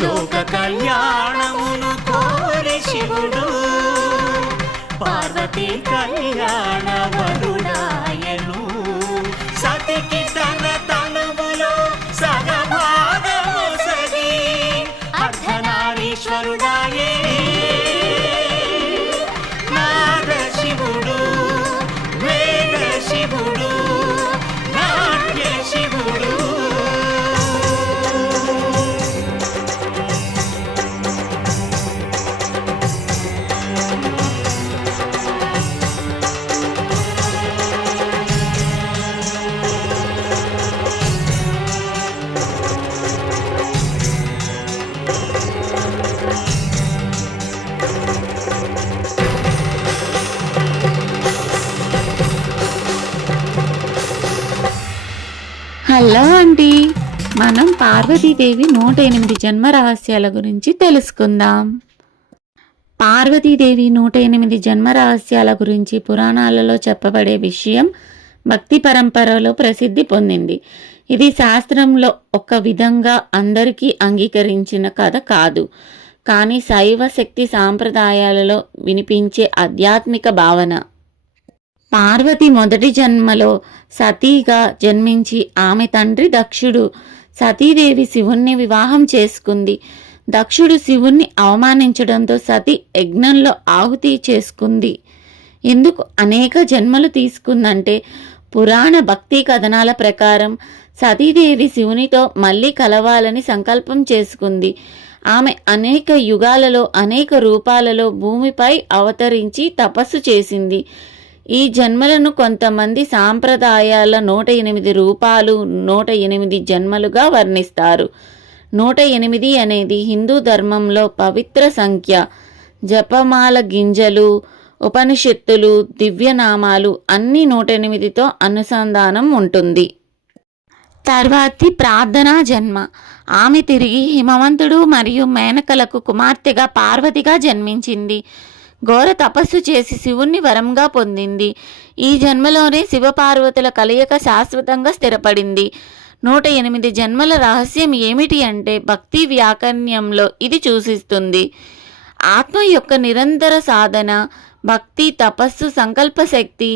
లోక కళ్యాణమును కోరి శివుడు పార్వతీ కళ్యాణ వరుడాయను. సతికి తన తనువులో సగభాగము సగి అర్ధనారీశ్వరుడాయే. నాద శివుడు, వేద శివుడు, నాట్య శివుడు. హలో అండి, మనం పార్వతీదేవి 108 జన్మ రహస్యాల గురించి తెలుసుకుందాం. పార్వతీదేవి 108 జన్మ రహస్యాల గురించి పురాణాలలో చెప్పబడే విషయం భక్తి పరంపరలో ప్రసిద్ధి పొందింది. ఇది శాస్త్రంలో ఒక విధంగా అందరికీ అంగీకరించిన కథ కాదు, కానీ శైవ శక్తి సాంప్రదాయాలలో వినిపించే ఆధ్యాత్మిక భావన. పార్వతి మొదటి జన్మలో సతీగా జన్మించి ఆమె తండ్రి దక్షుడు సతీదేవి శివుణ్ణి వివాహం చేసుకుంది. దక్షుడు శివుణ్ణి అవమానించడంతో సతీ యజ్ఞంలో ఆహుతి చేసుకుంది. ఎందుకు అనేక జన్మలు తీసుకుందంటే పురాణ భక్తి కథనాల ప్రకారం సతీదేవి శివునితో మళ్ళీ కలవాలని సంకల్పం చేసుకుంది. ఆమె అనేక యుగాలలో అనేక రూపాలలో భూమిపై అవతరించి తపస్సు చేసింది. ఈ జన్మలను కొంతమంది సాంప్రదాయాల 108 రూపాలు 108 జన్మలుగా వర్ణిస్తారు. 108 అనేది హిందూ ధర్మంలో పవిత్ర సంఖ్య. జపమాల గింజలు, ఉపనిషత్తులు, దివ్యనామాలు అన్నీ 108తో అనుసంధానం ఉంటుంది. తర్వాతి ప్రార్థనా జన్మ. ఆమె తిరిగి హిమవంతుడు మరియు మేనకలకు కుమార్తెగా పార్వతిగా జన్మించింది. ఘోర తపస్సు చేసి శివుణ్ణి వరంగా పొందింది. ఈ జన్మలోనే శివపార్వతుల కలయిక శాశ్వతంగా స్థిరపడింది. 108 జన్మల రహస్యం ఏమిటి అంటే భక్తి వ్యాకరణ్యంలో ఇది సూచిస్తుంది. ఆత్మ యొక్క నిరంతర సాధన, భక్తి, తపస్సు, సంకల్ప శక్తి,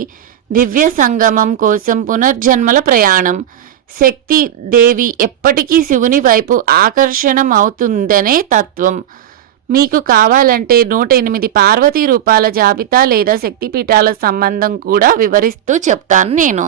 దివ్య సంగమం కోసం పునర్జన్మల ప్రయాణం. శక్తి దేవి ఎప్పటికీ శివుని వైపు ఆకర్షణం అవుతుందనే తత్వం. మీకు కావాలంటే 108 పార్వతీ రూపాల జాబితా లేదా శక్తిపీఠాల సంబంధం కూడా వివరిస్తూ చెప్తాను నేను.